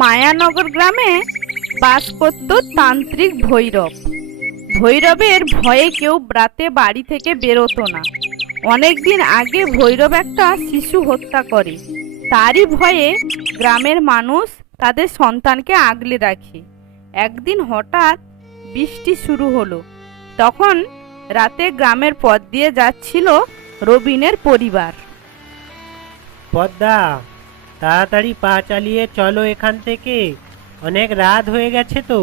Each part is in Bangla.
মায়ানগর গ্রামে বাস করত তান্ত্রিক ভৈরব। ভৈরবের ভয়ে কেউ রাতে বাড়ি থেকে বেরোতো না। অনেকদিন আগে ভৈরব একটা শিশু হত্যা করে। তারই ভয়ে গ্রামের মানুষ তাদের সন্তানকে আগলে রাখে। একদিন হঠাৎ বৃষ্টি শুরু হলো। তখন রাতে গ্রামের পথ দিয়ে যাচ্ছিল রবিনের পরিবার। পদ্মা, তাড়াতাড়ি পা চালিয়ে চলো এখান থেকে, অনেক রাত হয়ে গেছে তো।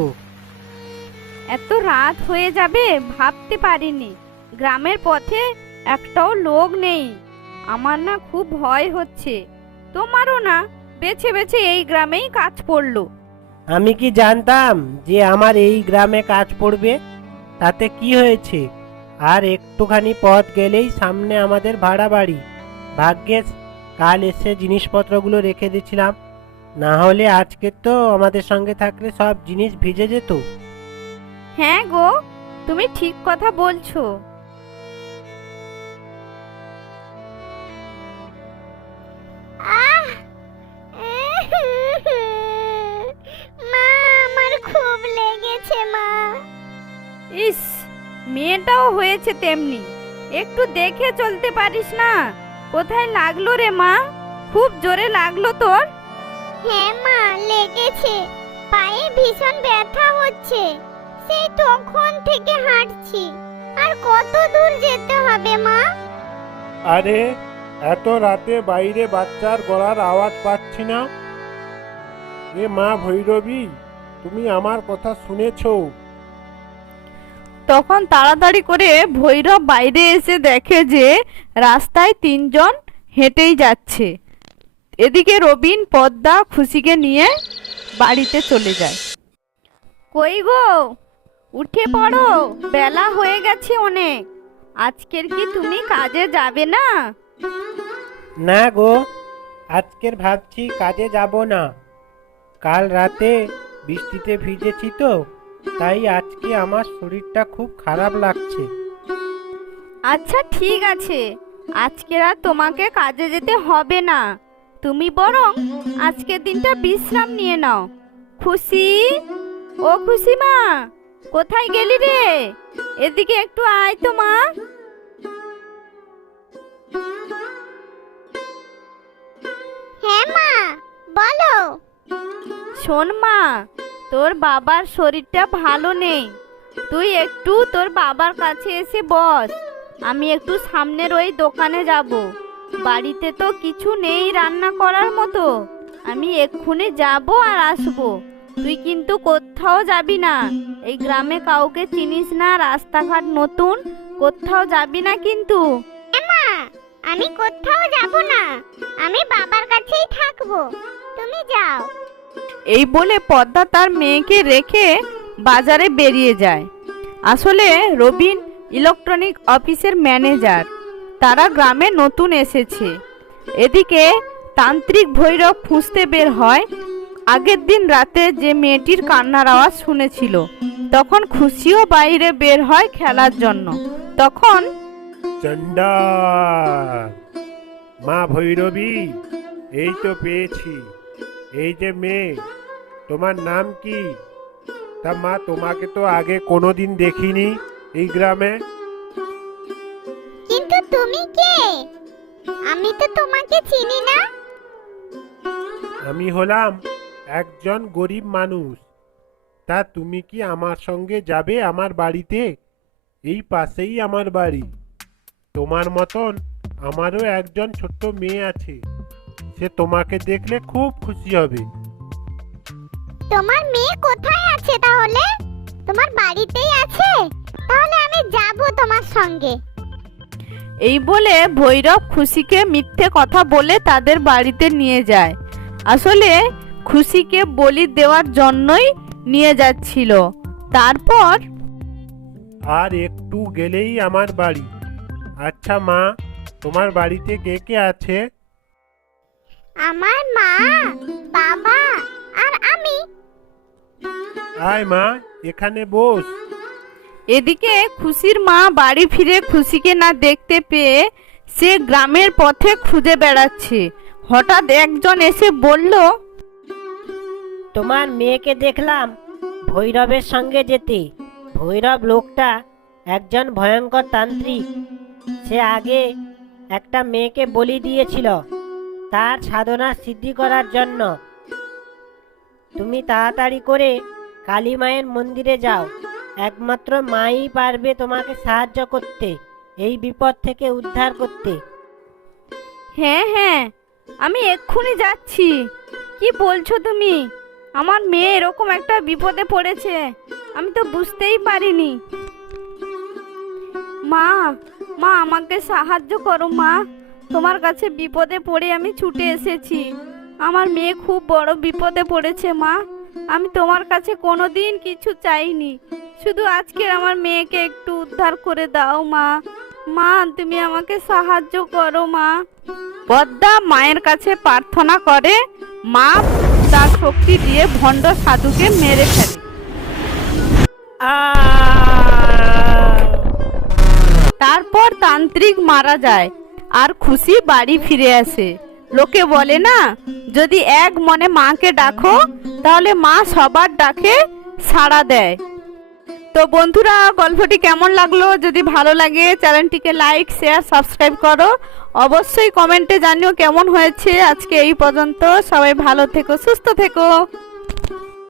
এত রাত হয়ে যাবে ভাবতে পারিনি। গ্রামের পথে একটাও লোক নেই। আমার না খুব ভয় হচ্ছে। তোমারও না? বেছে বেছে এই গ্রামেই কাজ পড়লো। আমি কি জানতাম যে আমার এই গ্রামে কাজ পড়বে? তাতে কি হয়েছে? আর একটুখানি পথ গেলেই সামনে আমাদের ভাড়া বাড়ি। ভাগ্যেস কাল এসে জিনিসপত্রগুলো রেখে দিয়েছিলাম, না হলে আজকে তো আমাদের সঙ্গে থাকলে সব জিনিস ভিজে যেত। হ্যাঁ গো, তুমি ঠিক কথা বলছো। মা, আমার খুব লেগেছে মা। ইস, মেয়েটাও হয়েছে তেমনি। একটু দেখে চলতে পারিস না? কোথায় লাগলো রে মা? খুব জোরে লাগলো তোর? হ্যাঁ মা, লেগেছে। পায়ে ভীষণ ব্যথা হচ্ছে। সেই তখন থেকে হাঁটছি। আর কত দূর যেতে হবে মা? আরে, এত রাতে বাইরে বাচ্চার গলার আওয়াজ পাচ্ছি না? এ মা ভৈরবী, তুমি আমার কথা শুনেছো? তখন তাড়াতাড়ি করে ভৈরব বাইরে এসে দেখে যে রাস্তায় তিনজন হেঁটেই যাচ্ছে। এদিকে রবিন পদ্মা খুশিকে নিয়ে বাড়িতে চলে যায়। কই গো, উঠে পড়ো, বেলা হয়ে গেছে অনেক। আজকের কি তুমি কাজে যাবে না? না গো, আজকের ভাবছি কাজে যাব না। কাল রাতে বৃষ্টিতে ভিজেছি তো, তাই আজকে আমার শরীরটা খুব খারাপ লাগছে। আচ্ছা ঠিক আছে, আজকে আর তোমাকে কাজে যেতে হবে না। তুমি বরং আজকের দিনটা বিশ্রাম নিয়ে নাও। খুশি, ও খুশি মা, কোথায় গেলি রে? এদিকে একটু আয় তো মা। হ্যাঁ মা, বলো। শোন মা, তোর বাবার শরীরটা ভালো নেই। তুই একটু তোর বাবার কাছে এসে বস। আমি একটু সামনের ওই দোকানে যাব। বাড়িতে তো কিছু নেই রান্না করার মতো। আমি এক্ষুনি যাব আর আসবো। তুই কিন্তু কোথাও যাবি না। এই গ্রামে কাউকে চিনিস না, রাস্তাঘাট নতুন, কোথাও যাবি না কিন্তু। হ্যাঁ মা, আমি কোথাও যাব না। আমি বাবার কাছেই থাকবো। তুমি যাও। এই বলে পদ্মা তার মেয়েকে রেখে বাজারে বেরিয়ে যায়। আসলে রবিন ইলেকট্রনিক অফিসের ম্যানেজার। তারা গ্রামে নতুন এসেছে। এদিকে তান্ত্রিক ভৈরব খুঁজতে বের হয়। আগের দিন রাতে যে মেয়েটির কান্নার আওয়াজ শুনেছিল, তখন খুশিও বাইরে বের হয় খেলার জন্য। তখন চন্ডা, মা ভৈরবী, এই তো পেয়েছি। এই যে মেয়ে, তোমার নাম কি? তা মা, তোমাকে তো আগে কোনোদিন দেখিনি এই গ্রামে। কিন্তু তুমি কে? আমি তো তোমাকে চিনি না। আমি হলাম একজন গরিব মানুষ। তা তুমি কি আমার সঙ্গে যাবে আমার বাড়িতে? এই পাশেই আমার বাড়ি। তোমার মতন আমারও একজন ছোট্ট মেয়ে আছে। সে তোমাকে দেখলে খুব খুশি হবে। তোমার মেয়ে কোথায় আছে তাহলে? তোমার বাড়িতেই আছে? তাহলে আমি যাব তোমার সঙ্গে। এই বলে ভৈরব খুশিকে মিথ্যে কথা বলে তাদের বাড়িতে নিয়ে যায়। আসলে খুশিকে বলি দেওয়ার জন্যই নিয়ে যাচ্ছিল। তারপর আর একটু গেলেই আমার বাড়ি। আচ্ছা মা, তোমার বাড়িতে কে কে আছে? আমার মা, বাবা আর আমি। আয় মা, এখানে বস। এদিকে খুশির মা বাড়ি ফিরে খুশিকে না দেখতে পেয়ে সে গ্রামের পথে খুঁজে বেড়াচ্ছে। হঠাৎ একজন এসে বলল, তোমার মেয়েকে দেখলাম ভৈরবের সঙ্গে যেতে। ভৈরব লোকটা একজন ভয়ঙ্কর তান্ত্রিক। সে আগে একটা মেয়েকে বলি দিয়েছিল তার সাধনা সিদ্ধি করার জন্য। তুমি তাড়াতাড়ি করে কালী মায়ের মন্দিরে যাও। একমাত্র মাই পারবে তোমাকে সাহায্য করতে, এই বিপদ থেকে উদ্ধার করতে। হ্যাঁ হ্যাঁ, আমি এক্ষুনি যাচ্ছি। কি বলছো তুমি? আমার মেয়ে এরকম একটা বিপদে পড়েছে, আমি তো বুঝতেই পারিনি। মা, মা আমাকে সাহায্য করো মা। তোমার কাছে বিপদে পড়ে আমি ছুটে এসেছি। আমার মেয়ে খুব বড় বিপদে পড়েছে মা। আমি তোমার কাছে কোনোদিন কিছু চাইনি, শুধু আজকের আমার মেয়েকে একটু উদ্ধার করে দাও মা। মা তুমি আমাকে সাহায্য করো মা। পদ্মা মায়ের কাছে প্রার্থনা করে। মা তার শক্তি দিয়ে ভণ্ড সাধুকে মেরে ফেলে। তারপর তান্ত্রিক মারা যায় আর খুশি বাড়ি ফিরে আসে। লোকে বলে না, যদি এক মনে মাকে ডাকো তাহলে মা সবার ডাকে সাড়া দেয়। তো বন্ধুরা, গল্পটি কেমন লাগলো? যদি ভালো লাগে চ্যানেলটিকে লাইক, শেয়ার, সাবস্ক্রাইব করো। অবশ্যই কমেন্টে জানিও কেমন হয়েছে। আজকে এই পর্যন্ত। সবাই ভালো থেকো, সুস্থ থেকো।